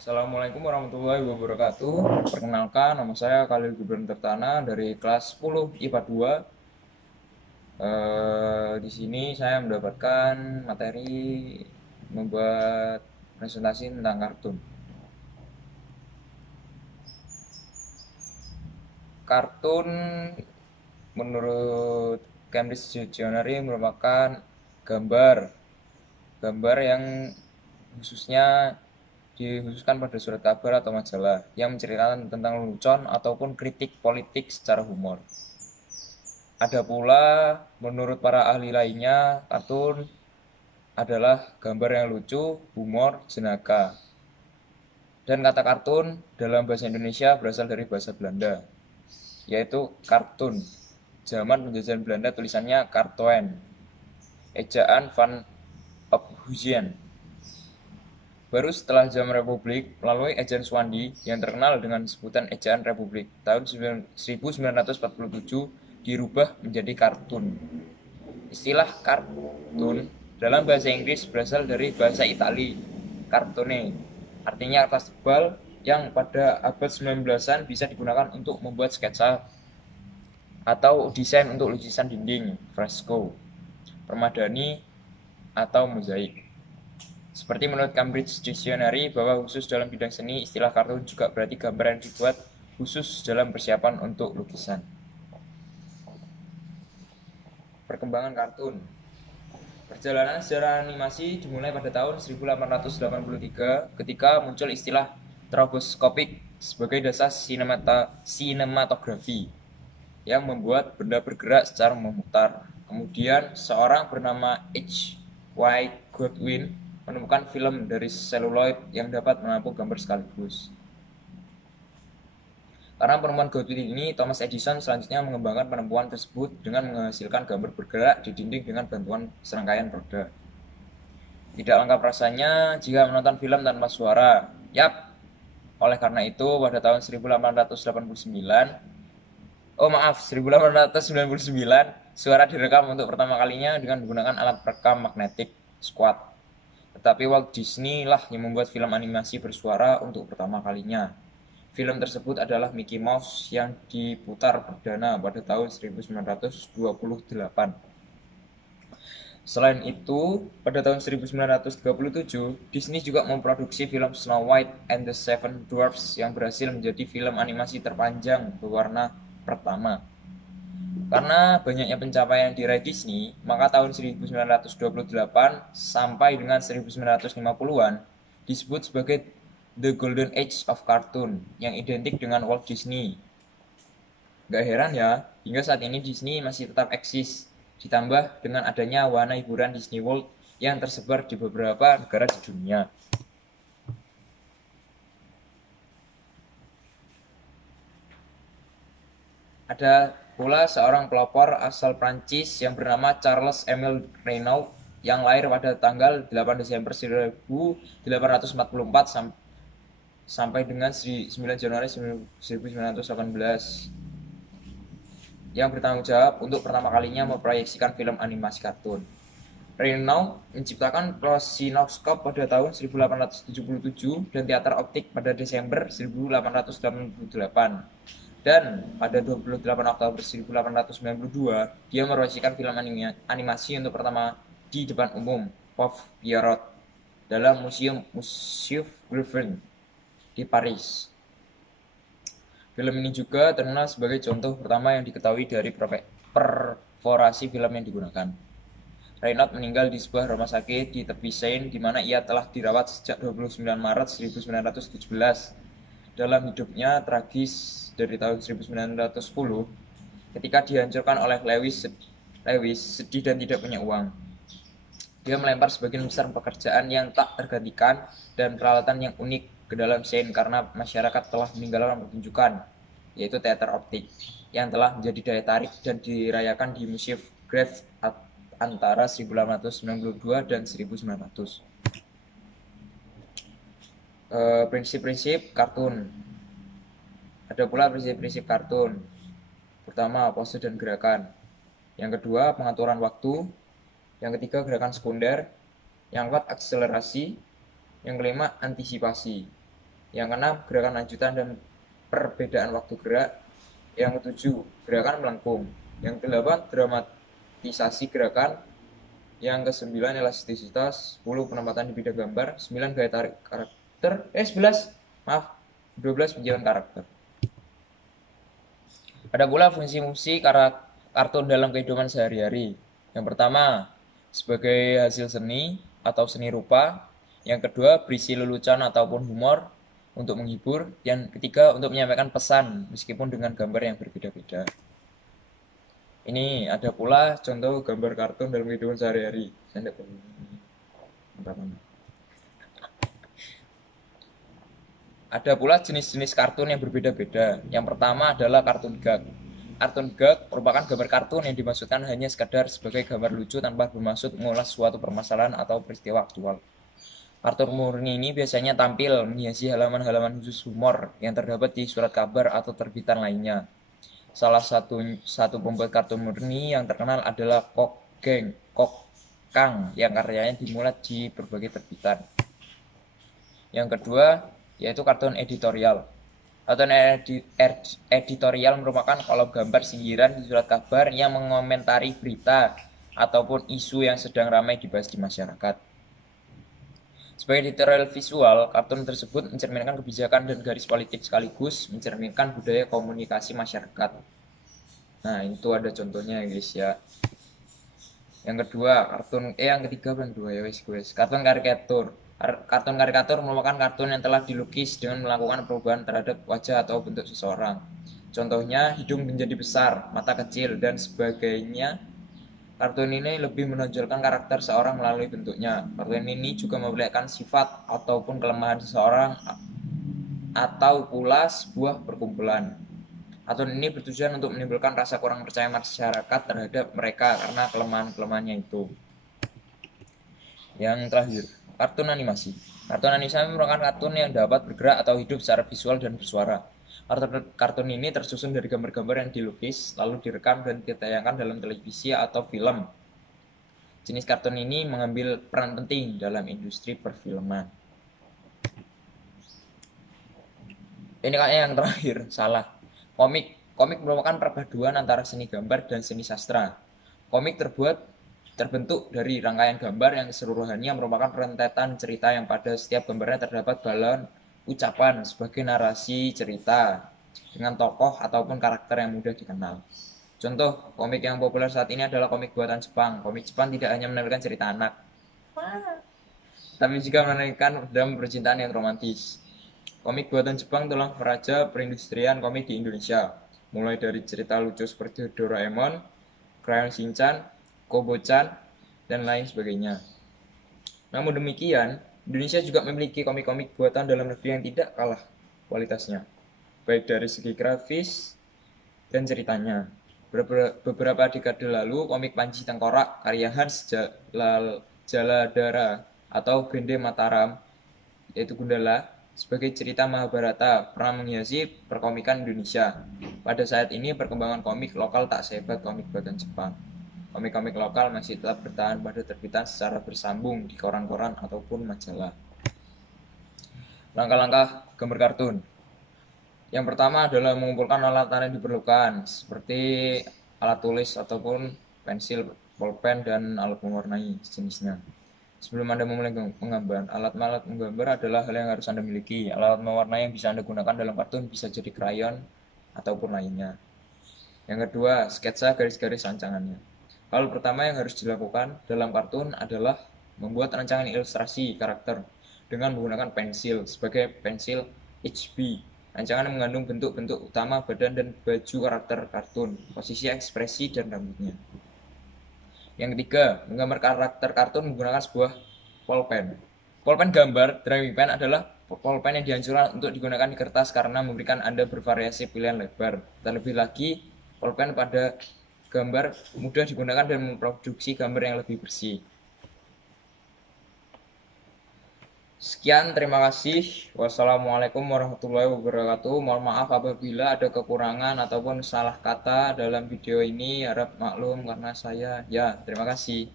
Assalamualaikum warahmatullahi wabarakatuh. Perkenalkan, nama saya Khalil Gibran Tertana dari kelas 10 IPA 2. Di sini saya mendapatkan materi membuat presentasi tentang kartun. Kartun menurut Cambridge Dictionary merupakan gambar gambar yang khususnya dikhususkan pada surat kabar atau majalah yang menceritakan tentang lelucon ataupun kritik politik secara humor. Ada pula menurut para ahli lainnya, kartun adalah gambar yang lucu, humor, jenaka. Dan kata kartun dalam bahasa Indonesia berasal dari bahasa Belanda, yaitu kartun. Zaman penjajahan Belanda tulisannya kartoen, ejaan van Ophuijen. Baru setelah zaman Republik, melalui ejaan Swandi yang terkenal dengan sebutan ejaan Republik, tahun 1947 dirubah menjadi kartun. Istilah kartun dalam bahasa Inggris berasal dari bahasa Itali, cartone, artinya kertas tebal yang pada abad 19-an bisa digunakan untuk membuat sketsa atau desain untuk lukisan dinding, fresco, permadani, atau mozaik. Seperti menurut Cambridge Dictionary bahwa khusus dalam bidang seni, istilah kartun juga berarti gambar yang dibuat khusus dalam persiapan untuk lukisan. Perkembangan kartun. Perjalanan sejarah animasi dimulai pada tahun 1883 ketika muncul istilah stroboscopic sebagai dasar sinematografi yang membuat benda bergerak secara memutar. Kemudian seorang bernama H. Y. Godwin menemukan film dari seluloid yang dapat menampung gambar sekaligus. Karena penemuan Godwin ini, Thomas Edison selanjutnya mengembangkan penemuan tersebut dengan menghasilkan gambar bergerak di dinding dengan bantuan serangkaian roda. Tidak lengkap rasanya jika menonton film tanpa suara. Yap, oleh karena itu pada tahun 1889, 1899, suara direkam untuk pertama kalinya dengan menggunakan alat perekam magnetik squat. Tetapi Walt Disney lah yang membuat film animasi bersuara untuk pertama kalinya. Film tersebut adalah Mickey Mouse yang diputar perdana pada tahun 1928. Selain itu, pada tahun 1937, Disney juga memproduksi film Snow White and the Seven Dwarfs yang berhasil menjadi film animasi terpanjang berwarna pertama. Karena banyaknya pencapaian di diraih Disney, maka tahun 1928 sampai dengan 1950-an disebut sebagai The Golden Age of Cartoon yang identik dengan Walt Disney. Gak heran ya, hingga saat ini Disney masih tetap eksis, ditambah dengan adanya wahana hiburan Disney World yang tersebar di beberapa negara di dunia. Ada pula seorang pelopor asal Prancis yang bernama Charles Emile Reynaud yang lahir pada tanggal 8 Desember 1844 sampai dengan 9 Januari 1918 yang bertanggung jawab untuk pertama kalinya memproyeksikan film animasi kartun. Reynaud menciptakan Osinoscope pada tahun 1877 dan teater optik pada Desember 1888. Dan pada 28 Oktober 1892, dia meproyeksikan film animasi untuk pertama di depan umum, Pauvre Pierrot, dalam Museum Griffin di Paris. Film ini juga terkenal sebagai contoh pertama yang diketahui dari perforasi film yang digunakan. Reynaud meninggal di sebuah rumah sakit di tepi Seine di mana ia telah dirawat sejak 29 Maret 1917. Dalam hidupnya tragis dari tahun 1910 ketika dihancurkan oleh Lewis sedih dan tidak punya uang. Dia melempar sebagian besar pekerjaan yang tak tergantikan dan peralatan yang unik ke dalam Seine karena masyarakat telah meninggalkan pertunjukan, yaitu teater optik, yang telah menjadi daya tarik dan dirayakan di Museum Griffith antara 1892 dan 1900. Prinsip-prinsip kartun. Ada pula prinsip-prinsip kartun. Pertama, pose dan gerakan. Yang kedua, pengaturan waktu. Yang ketiga, gerakan sekunder. Yang keempat, akselerasi. Yang kelima, antisipasi. Yang keenam, gerakan lanjutan dan perbedaan waktu gerak. Yang ketujuh, gerakan melengkung. Yang kedelapan, dramatisasi gerakan. Yang kesembilan, elastisitas. 10, penempatan di bidang gambar. 9, gaya tarik karakter. 12 penjauhan karakter. Ada pula fungsi-fungsi kartun dalam kehidupan sehari-hari. Yang pertama, sebagai hasil seni atau seni rupa. Yang kedua, berisi lelucon ataupun humor untuk menghibur. Yang ketiga, untuk menyampaikan pesan meskipun dengan gambar yang berbeda-beda. Ini ada pula contoh gambar kartun dalam kehidupan sehari-hari. Ada pula jenis-jenis kartun yang berbeda-beda. Yang pertama adalah kartun gag. Kartun gag merupakan gambar kartun yang dimaksudkan hanya sekadar sebagai gambar lucu tanpa bermaksud mengulas suatu permasalahan atau peristiwa aktual. Kartun murni ini biasanya tampil menghiasi halaman-halaman khusus humor yang terdapat di surat kabar atau terbitan lainnya. Salah satu pembuat kartun murni yang terkenal adalah Kok Kang yang karyanya dimuat di berbagai terbitan. Yang kedua, yaitu kartun editorial. Kartun editorial merupakan kolom gambar singkiran di surat kabar yang mengomentari berita ataupun isu yang sedang ramai dibahas di masyarakat. Sebagai editorial visual, kartun tersebut mencerminkan kebijakan dan garis politik sekaligus mencerminkan budaya komunikasi masyarakat. Nah, itu ada contohnya guys ya. Yang kedua, yang ketiga yang kedua ya guys. Kartun karikatur. Kartun karikatur merupakan kartun yang telah dilukis dengan melakukan perubahan terhadap wajah atau bentuk seseorang. Contohnya, hidung menjadi besar, mata kecil, dan sebagainya. Kartun ini lebih menonjolkan karakter seorang melalui bentuknya. Kartun ini juga memperlihatkan sifat ataupun kelemahan seseorang atau pula sebuah perkumpulan. Kartun ini bertujuan untuk menimbulkan rasa kurang percaya masyarakat terhadap mereka karena kelemahan-kelemahannya itu. Yang terakhir, kartun animasi. Kartun animasi merupakan kartun yang dapat bergerak atau hidup secara visual dan bersuara. Kartun ini tersusun dari gambar-gambar yang dilukis, lalu direkam dan ditayangkan dalam televisi atau film. Jenis kartun ini mengambil peran penting dalam industri perfilman. Ini kayaknya yang terakhir, salah. Komik merupakan perpaduan antara seni gambar dan seni sastra. Komik terbentuk dari rangkaian gambar yang keseluruhannya merupakan rentetan cerita yang pada setiap gambarnya terdapat balon ucapan sebagai narasi cerita dengan tokoh ataupun karakter yang mudah dikenal. Contoh komik yang populer saat ini adalah komik buatan Jepang. Komik Jepang tidak hanya menampilkan cerita anak, tapi juga menampilkan drama percintaan yang romantis. Komik buatan Jepang telah meraja perindustrian komik di Indonesia, mulai dari cerita lucu seperti Doraemon, Crayon Shinchan, Kobo-chan, dan lain sebagainya. Namun demikian, Indonesia juga memiliki komik-komik buatan dalam negeri yang tidak kalah kualitasnya, baik dari segi grafis dan ceritanya. Beberapa dekade lalu, komik Panji Tengkorak karya Hans Jaladara atau Gende Mataram, yaitu Gundala, sebagai cerita Mahabharata pernah menghiasi perkomikan Indonesia. Pada saat ini, perkembangan komik lokal tak sehebat komik buatan Jepang. Komik-komik lokal masih tetap bertahan pada terbitan secara bersambung di koran-koran ataupun majalah. Langkah-langkah gambar kartun. Yang pertama adalah mengumpulkan alat-alat yang diperlukan, seperti alat tulis ataupun pensil, pulpen, dan alat mewarnai sejenisnya. Sebelum Anda memulai menggambar, alat-alat menggambar adalah hal yang harus Anda miliki. Alat mewarnai yang bisa Anda gunakan dalam kartun bisa jadi krayon ataupun lainnya. Yang kedua, sketsa garis-garis rancangannya. Hal pertama yang harus dilakukan dalam kartun adalah membuat rancangan ilustrasi karakter dengan menggunakan pensil sebagai pensil HB. Rancangan mengandung bentuk-bentuk utama badan dan baju karakter kartun, posisi ekspresi, dan rambutnya. Yang ketiga, menggambar karakter kartun menggunakan sebuah pulpen. Pulpen gambar, drawing pen adalah pulpen yang dianjurkan untuk digunakan di kertas karena memberikan Anda bervariasi pilihan lebar. Terlebih lagi, pulpen pada gambar mudah digunakan dan memproduksi gambar yang lebih bersih. Sekian, terima kasih. Wassalamualaikum warahmatullahi wabarakatuh. Mohon maaf apabila ada kekurangan ataupun salah kata dalam video ini. Harap maklum karena terima kasih.